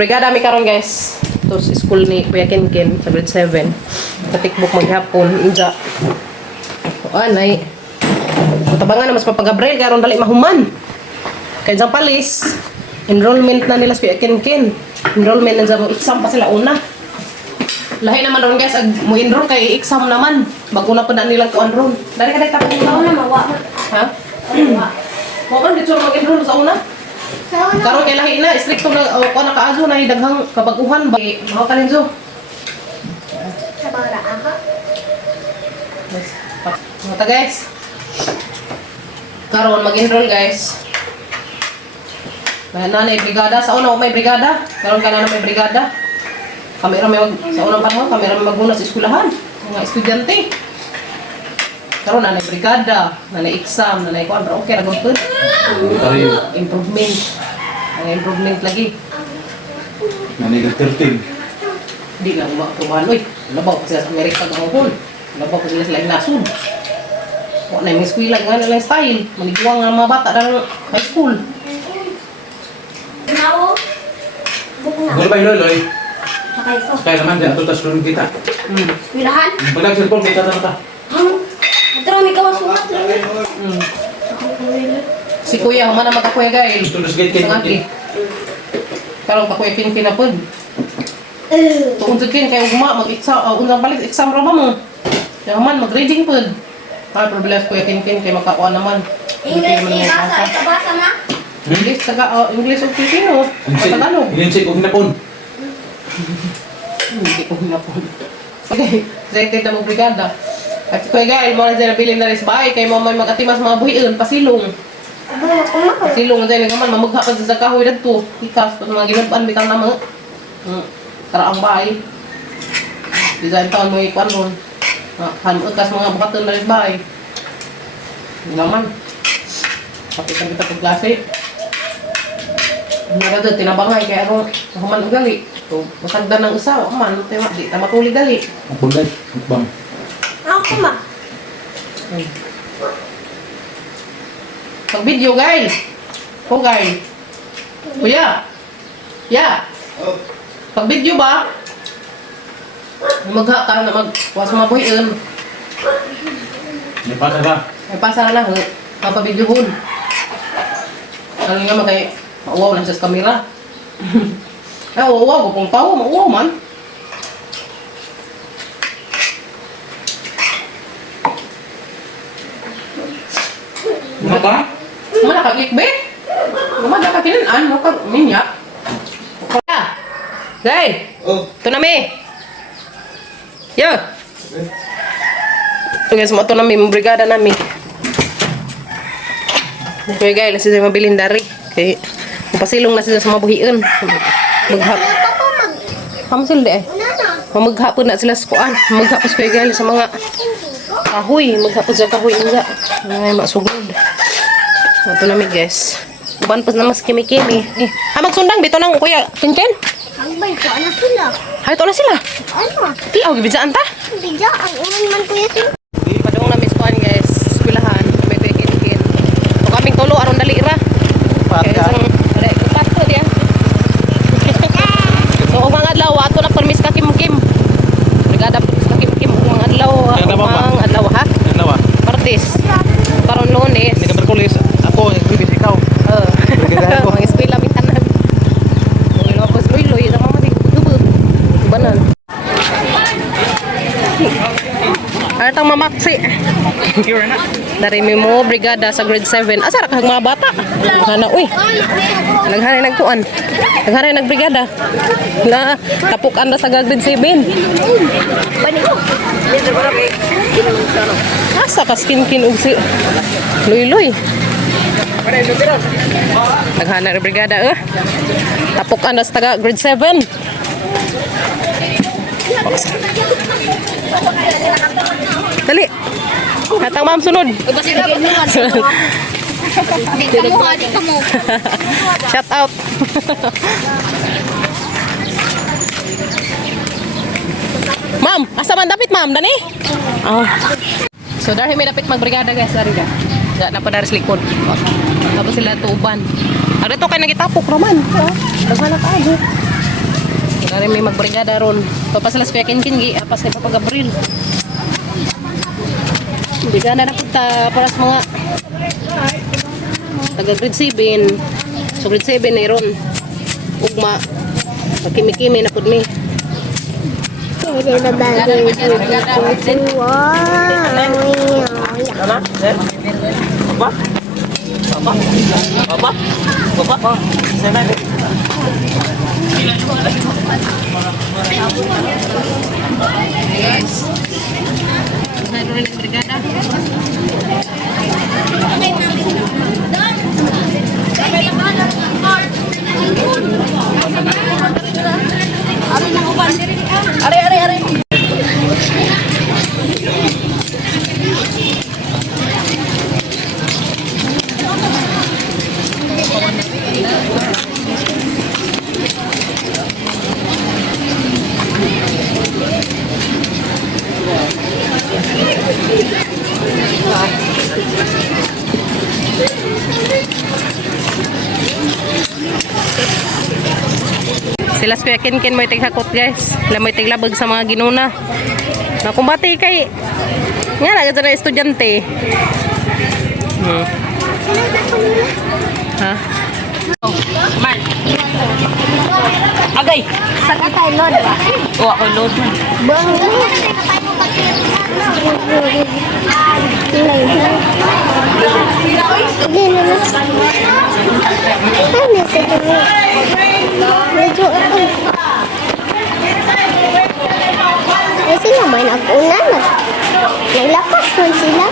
Brigada mi karon guys. To sa school ni Kuya Kinkin sa grade 7. Sa tikbok maghapon inja. Anay. Tabangan na mas papagabrel karon dali mahuman. Kay sa palis enrollment na nila sa Kuya Kinkin. Enrollment na sa exam pa sila una. Lahi naman ron guys, mo enroll kay exam naman. Bago na pa na nila ko enroll. Dari ka tapos Ikaw na mawa. ha? Mo man dito mag-enroll sa una. Karon kay lahi na stricto na o ko nakaazo na daghang kabaguhan ba mao kanin zo. Sa bara aha. Mata guys. Karon mag-enroll guys. May nanay brigada sa una may brigada. Karon kana na may brigada. Kami ra may sa unang panahon kami ra maguna sa eskwelahan mga estudyante. Karon nanay brigada, nanay exam, nanay kuan okay ra gud. Improvement. Ang improvement lagi. Nanay ka 13. Di lang matuman oy. Labaw pa sila sa Amerika gahol. Labaw pa sila sa laing nasud. Wa na yung eskwela nga na lang style. Maniguang nga mga bata dalang high school. Now, buko na. Ano ba yung loloy? Sakay ko. Kaya naman, di ato tas lulong kita. Wilahan. Paglag cellphone, kita na ta. Ito may kawas sumat. Si Kuya, humana magkakuya guys. Tulos gate kayo. Sa aki. Karon kakuya pinapod. Kung sakin kayo mag-exam, unang balik exam ra ba mo? Kaya man mag-reading pod. Problema Kuya Kinkin kay makakuha naman. English ibasa, ikabasa na. English taga English o Filipino. O Tagalog. Ilinsik ko hinapon. Hindi ko hinapon. Okay, second na mo brigada. At Kuya Gael, mo na dyan nabilin na rin sa bahay. Kaya mo may mag-atimas mga buhiin, pasilong. Pasilong dyan, nagaman, mamagha ka sa kahoy na to. Ikas, mga ginabaan, bitang nama. Tara ang bahay. Design taon mo ikuan ron. Hanukas mga bukatan na rin sa bahay. Naman. Kapitan kita pag klase. Hindi ka doon, tinabangay, kaya ron, human ang gali. So, masagdan ng isa, man, di tamatuli gali. Paglag, bang. Ako ma. Pag video, guys. Oh, guys. Kuya. Ya. Pag video ba? Magha ka na magwas mabuhiin. May pata ba? May pasa na lang. Papabidyo hon. Ano nga magkay mauwaw lang siya sa kamera. Ay, uwaw ko pong tao. Mauwaw man. Ano ba? Mana ka clickbait? Mana ka kinanan? Ano ka minyak? Kuya. Guys. Oh. Ito na mi. Yo. Ito guys, ito na mi. Brigada na mi. Okay guys, nasi sa mabilin dari. Okay. Pasilong na sila sa mabuhiin. Maghap. Pamasil di eh. Maghapon na sila sa kuan. Maghapon sa guys sa mga kahoy. Maghapon sa kahoy niya. Ay, masugod. Ito na mi guys. Uban pa na mas kimi-kimi. Magsundang dito nang Kuya Kinkin. Ang bay ko ana sila. Hay to na sila. Ano? Ti aw gibijaan ta. Bigla ang ulan man ko yakin. Padung na Miss Juan guys, eskwelahan, kami Kuya Kinkin. To kaming tulo aron dali ra. Kaya sang pato dia. So ug mga adlaw ato na permis ka Kim. Brigada ka Kim ug mga adlaw. Mga adlaw ha. Ano ba? Martes. Karon Lunes. Hindi ka Merkulis. Ako, ibigis ikaw. Mga eskwela mi tanan. Mga lopos loy sa mga tigubog. Banan. Atang mamaksi. Dari mi mo brigada sa grade 7. Asa ra ka mga bata? Hana uy. Naghanay nagkuan. Naghanay nagbrigada. Na tapukan na sa grade 7. Asa ka skin og si Luy. Naghanay na brigada tapukan na sa taga grade 7. Dali. Hatang ma'am sunod. Shout out. Ma'am, asa man dapit ma'am dani? Oh. So dahil may dapit magbrigada guys, dari ka. Na pa dari likod. Tapos sila tuban. Ano to kay nagitapok raman. Naghanap ajo. Dari may magbrigada ron. Papasalas ko yakin gi apas ni Papa Gabriel. Brigada na punta para sa mga taga grade 7. So grade 7 na ron. Ugma. Pagkimi-kimi na pud mi. Guys. Ano rin ang brigada? Sila Kuya Ken mo itig hakot guys. Sila mo itig labag sa mga ginuna. Nakumbati kay nga na ganda na estudyante. Ha? Man. Agay. Sakit tayo, Lord. O ako load man. Sila main apunan. Naglakas man sila.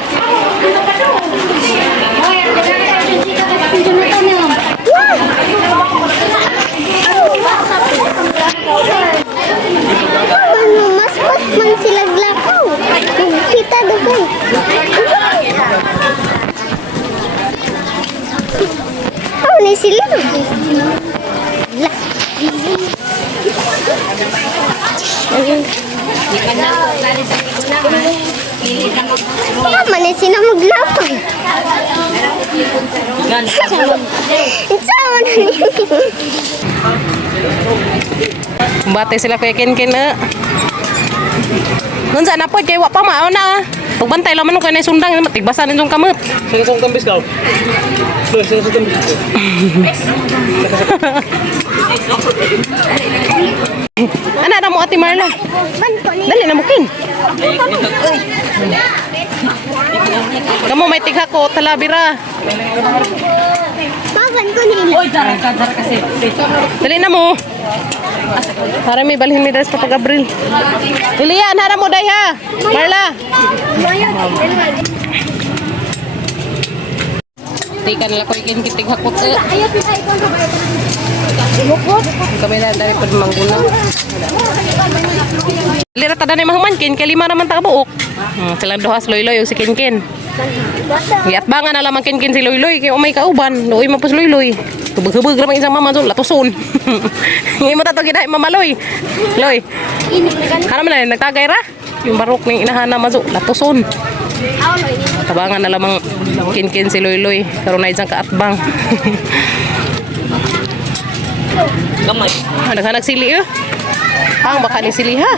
Mas man sila glakaw. Kita dugay. Ni sila. Lah. Mana sila maglapay? Sama na ni. Bate sila Kuya Ken na. Nun sana po kay wa pa mao na. Pagbantay laman ko na sundang matigbasan nitong kamot. Sino kong tambis ka? Sino sa tambis ko? Ana na mo Ate Marla. Dali na mukin. Kamu may tigha ko talabira. Papan ko nila. Oy, dara kasi. Dali na mo. Para may balhin mi das Papa Gabriel. Ilian hara mo day ha. Marla. Tikan la ko ikin kitig hakot. Ayaw sa ikaw sa Kami na dami pud mangguna. Lira tada ni mahuman kin kay lima naman ta kabuok. Sila dohas loyloy og si Ken. Giatbangan na lamang Ken si loyloy kay umay kauban, luoy mapus loyloy. Tubag-hubag ra man isang mama so latuson. Ngi mo ta to giday mamaloy. Loy. Haram na nagtagay ra. Yung barok ning inahana maso latuson. Tabangan na lamang Ken si loyloy karon na isang kaatbang. Gamay. Naghanag sili ang baka ni sili ha.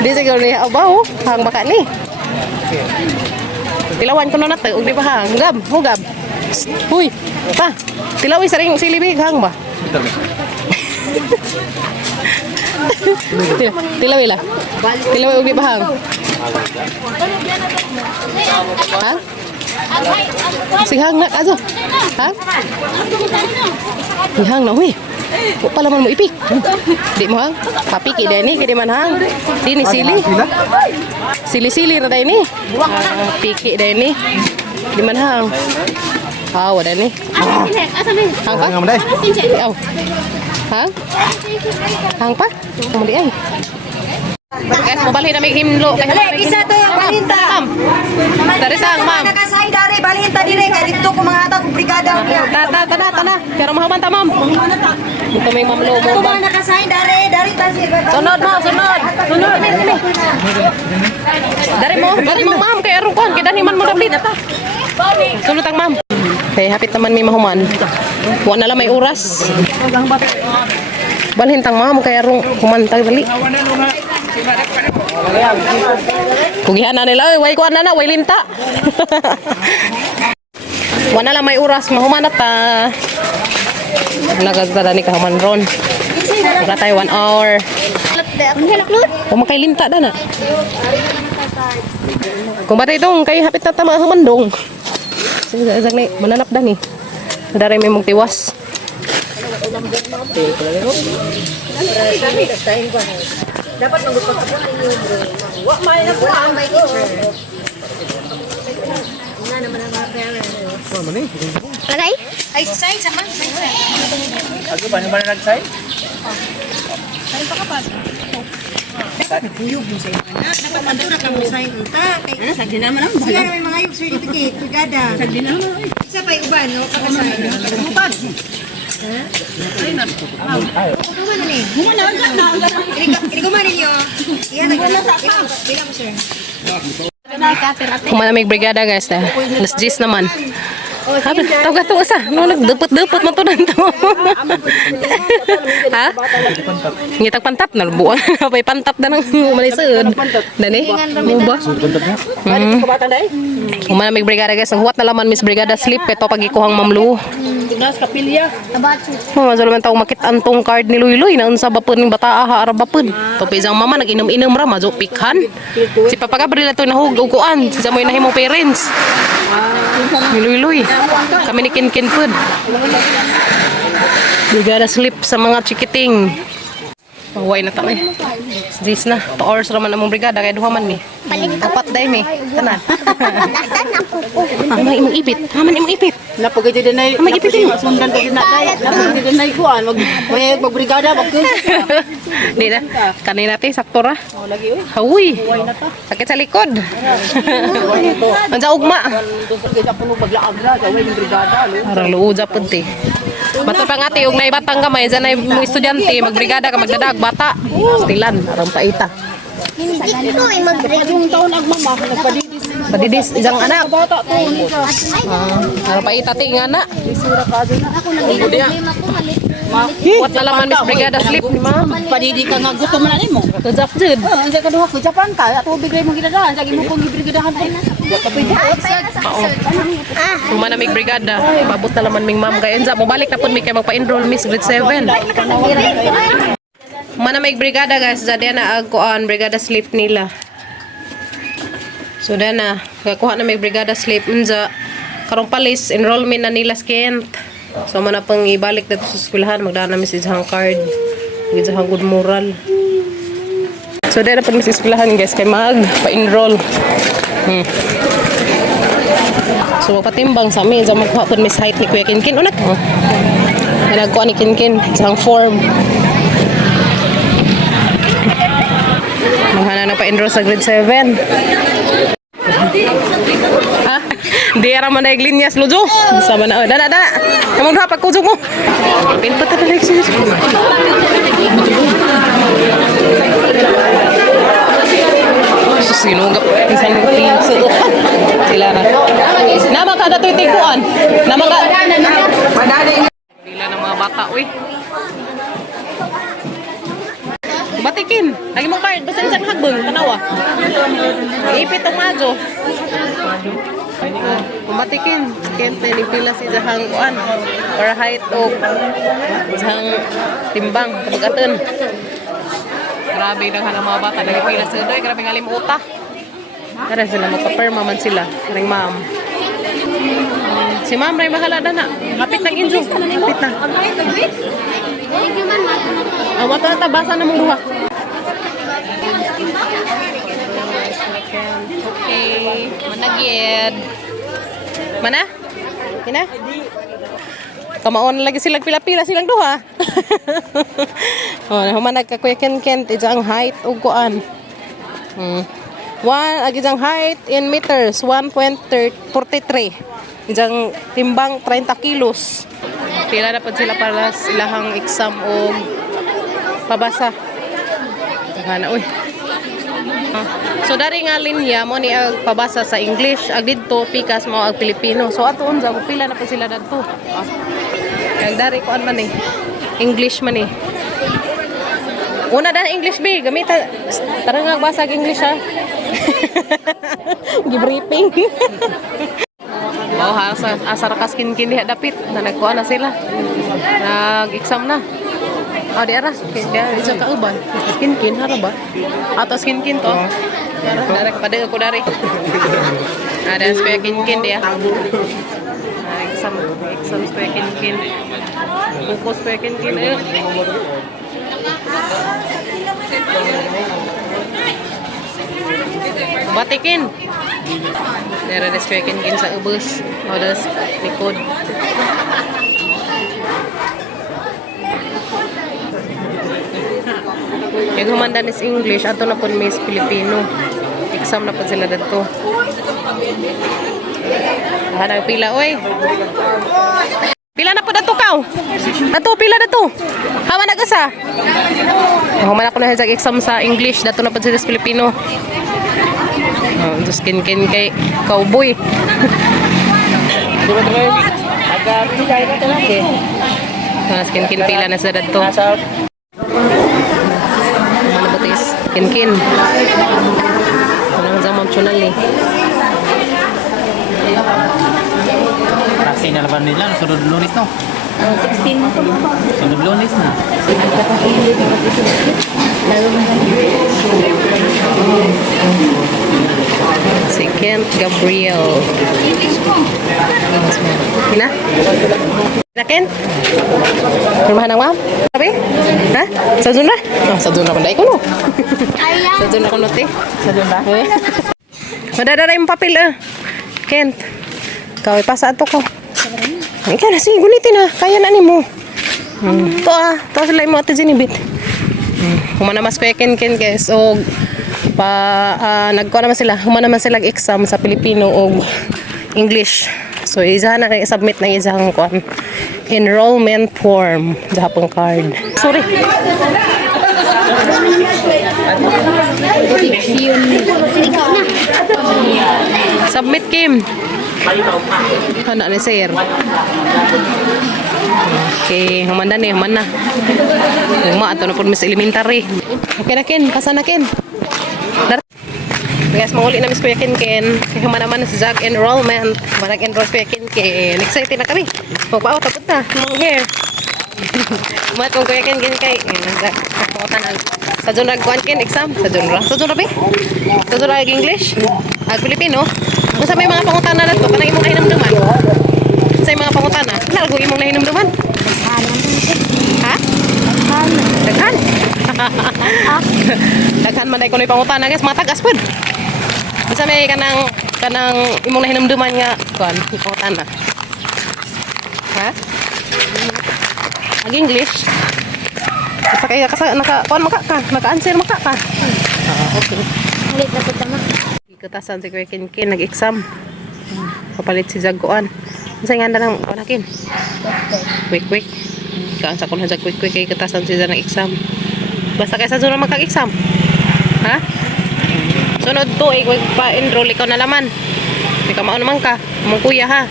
Di siguro ni abaw, hang baka ni. Tilawan ko na nato, ug di pa hang gab, hugab. Huy, pa. Tilawi sa ring sili big hang ba? Tilawi la. Tilawi ug di pa hang. Ha? Sihang na aso. Ha? Sihang na huy. Kok pala man mo ipik. Di mo hang. Papiki dah ni kedi man hang. Di ni sili. Sili-sili na dah ni. Piki dah ni. Di man hang. Aw dah ni. Hang pa? Ngam dai. Aw. Hang? Hang pa? Mo di ay. Guys, mo balhin na may himlo. Dali, isa to yung balinta. Dari sang, ma'am. Nakasay dari, balinta dire. Kaya dito ko mga atang brigada. Tana. Pero mahaman ta, ma'am. Ito may mamlo mo. Ito mga nakasay dari, dari tasi. Sunod mo, sunod. Sunod. Dari mo, ma'am. Kaya aron ko. Kita ni man mo dapit. Sunod ang ma'am. Kaya hapit naman may mahuman. Wa na lang may oras. Balhin tang mama kaya rong kumantay dali. Kugihan na nila, way kuan na, way linta. Wa na lang may oras mahuman na ta. Nagagdala ni kahuman ron. Wala tayo 1 hour. O makailinta na na. Kung ba itong kay hapit na tama humandong. Sige, mananap da ni. Dari may mong tiwas. Dapat magpapakita niyo, bro. Wa may na po ang may teacher. Aray? Ay, say sama. Ako ba naman nag-sign? Buyog mo sa anak. Dapat madura ka mo say unta. Kay sagdi naman ang sila na may mga yung certificate, brigada. Sagdi naman. Isa pa yung uban, no? Kakasay. Upad. Ikuman ninyo. Iyan, bilang mo, sir. Kumanamig brigada guys na. Alas 10 naman. Habi, tawag ito asa. No, nagdupot-dupot mo to na ito. Ha? Ngitag pantat na. Buwan. May pantat na nang umalisod. Dani? Mo ba? Kumanamig brigada guys. Ang huwat na laman Miss Brigada Slip. Ito pagikuhang mamlu. Tignas kapilya. Mazalo man tawag makit antong card ni Luy-Luy. Naun sa bapun ng bata aha arabapun. Topizang mama nag-inom-inom ra. Mazo pikhan. Si Papa Gabriel ito nahuguguan. Si Samoy na himong parents. Ni Luy-Luy. Kami ni Kin-Kin Food. Brigada Slip sa mga chikiting. Huway na tayo. This na. 2 hours naman ang mong brigada. Kaya duha man mi. Apat dahi mi. Tanan. Nasaan ang kuko? Haman imong ipit. Haman imong ipit. Napagay din na. Haman ipit mo. Sundan ka din na tayo. Napagay din na ikuan. Magbrigada. Di na. Kanina natin. Sakto ra. Lagi uy. Hawi. Sakit sa likod. Ansa ugma. Kita puno paglaag na. Gawin yung brigada. Parang luod sa punti. Bato pa nga ti, yung naibatang kamay, dyan ay mga estudyante, magbrigada ka, magdadag, bata. Stilan, arang paita. Hindi ko ay mag-review. Taon agmama. Nagpadidis. Padidis, isang anak. Bata to. Arang paita, ti nga na. Sura ka din. Ako nag-problema ko malit. What na laman, Miss Brigada Slip ni ma'am. Padidi ka nga gusto man mo. Tujak jud. Ang sa kaduha ko Japan ka. Ato bigay mo ginadaan. Sa mo kong ibrigadahan ko. Sumanamig brigada. Babot na laman ming ma'am. Kaya enza, mabalik na po mi kay magpa-enroll Miss Grade 7. Manamig brigada guys. Jadi na agkuan Brigada Slip nila. So na, kakuha na may Brigada Slip. Unza, karong palis, enrollment na nila sa Kent. So man na pang ibalik dito sa eskwelahan. Magdaan na message hang card. With hang good moral. So na po sa eskwelahan guys. Kay mag-pa-enroll. So magpatimbang sa amin. So magkuha po Miss Height ni Kuya Kinkin. Unak mo. Nagkuha ni Kinkin sa hang form. Mahana na pa-enroll sa grade 7. Ha? Di ara man daig linyas lojo. Sama na. Dana. Kamon ra pagkujo mo. Pinto ta dali siya. Sinugap isang piso. Sila ra. Nama ka datoy tiguan. Nama ka. Dila ng mga bata uy. Batikin. Lagi mo card. Basta isang hagbong. Tanawa. Ipit ang madyo. Batikin. Kente ni pila si Jahang Kuan. Para height o Jahang timbang. Kabagatan. Grabe na ka ng mga bata. Nagpila sila doon. Grabe nga limuta. Tara sila. Magpa-perma man sila. Karing ma'am. Si ma'am rin mahala na. Kapit ng injo. Kapit na. Awa to tabasa na mong duha. Okay, managid. Mana? Ina? Kamaon lagi silang pila-pila silang duha. Oh, humanag ka Kuya Ken-Ken ijang height ug kuan. Agi jang height in meters 1.43. Ijang timbang 30 kilos. Pila na pa sila para sa ilahang exam o pabasa. Saka na, uy. So dari nga linya mo ni ag pabasa sa English, ag didto pikas mo ag Pilipino. So atuon sa pila na pa sila dadto. Kag dari ko man eh. English man eh. Una dan English be, gamita tara nga basa ag English ha. Gibriefing. Oh, asar kaskin diha dapit na nagkuha na sila. Nag-exam na. Oh, di aras. Kaya isa ka uban. Skin hara ba? Ato skin to. Direct pada aku dari. Ada supaya kin dia. Exam supaya kin. Buku supaya kin ayo. Batikin. Dari ada supaya kin sa ubus. Ada likod. Yung humandan is English, ato na po Miss Filipino. Exam na po sila dito. Hanang pila, oy. Pila na po dito kaw. Ato, pila na to. Hawa na kasa. Human ako na sa exam sa English, dato na po sila sa Filipino. Just kin kay cowboy. Skin pila na sa dito. Kin. Ano sa optional ni? Taksi na laban nila, sunod Lunes no? 16 na. Sunod Lunes na. Si Kent Gabriel. Hina? Na Kent? Rumahan ng ma'am? Sabi? Ha? Sa Zuna? Sa Zuna ko ko no. Sa Zuna ko no te. Sa Zuna? Madadara yung papel Kent. Kau ipasa ato ko. Ikaw na sige, gunitin ha. Kaya na ni mo. Ito sila yung mga ito ginibit. Humana mas kaya Ken guys. O nagkuha naman sila. Humana naman sila exam sa Pilipino o English. So isa na i-submit na isang enrollment form. Dahapong card. Sorry. Submit Kim. Hana ni sir. Okay, human na. Uma ato na po mis elementary. Okay na Ken, kasa na Ken. Guys, manguli na Miss Kuya Ken. Kaya naman sa Zag enrollment. Manag-enroll Kuya Ken. Excited na kami. Magpao, tapos na. Mga hair. Mat kong Kuya Ken kay. Sa John Ragwan Ken, exam. Sa John Rabi? Sa John Rag English? Filipino? Kung sa may mga pangutana na ito, kanang imong nahinamduman? Sa mga pangutana, nalago imong nahinamduman? Ha? Daghan? Daghan man ay kuno'y pangutana guys, mga tagas-pod. Sa may kanang imong nahinamduman nga, kuan, pangutana. Ha? English? Basta kaya naka-answer maka ka. Okay. Ulit na po tama. Katasan si Kuya Ken nag-exam. Papalit si Zaguan. Sa nga nang panakin. Quick. Kaan sa kun sa quick kay katasan si nag-exam. Basta kay sa zona magka-exam. Ha? Sunod to pa-enroll ikaw na laman. Di ka mao naman ka. Mong kuya ha.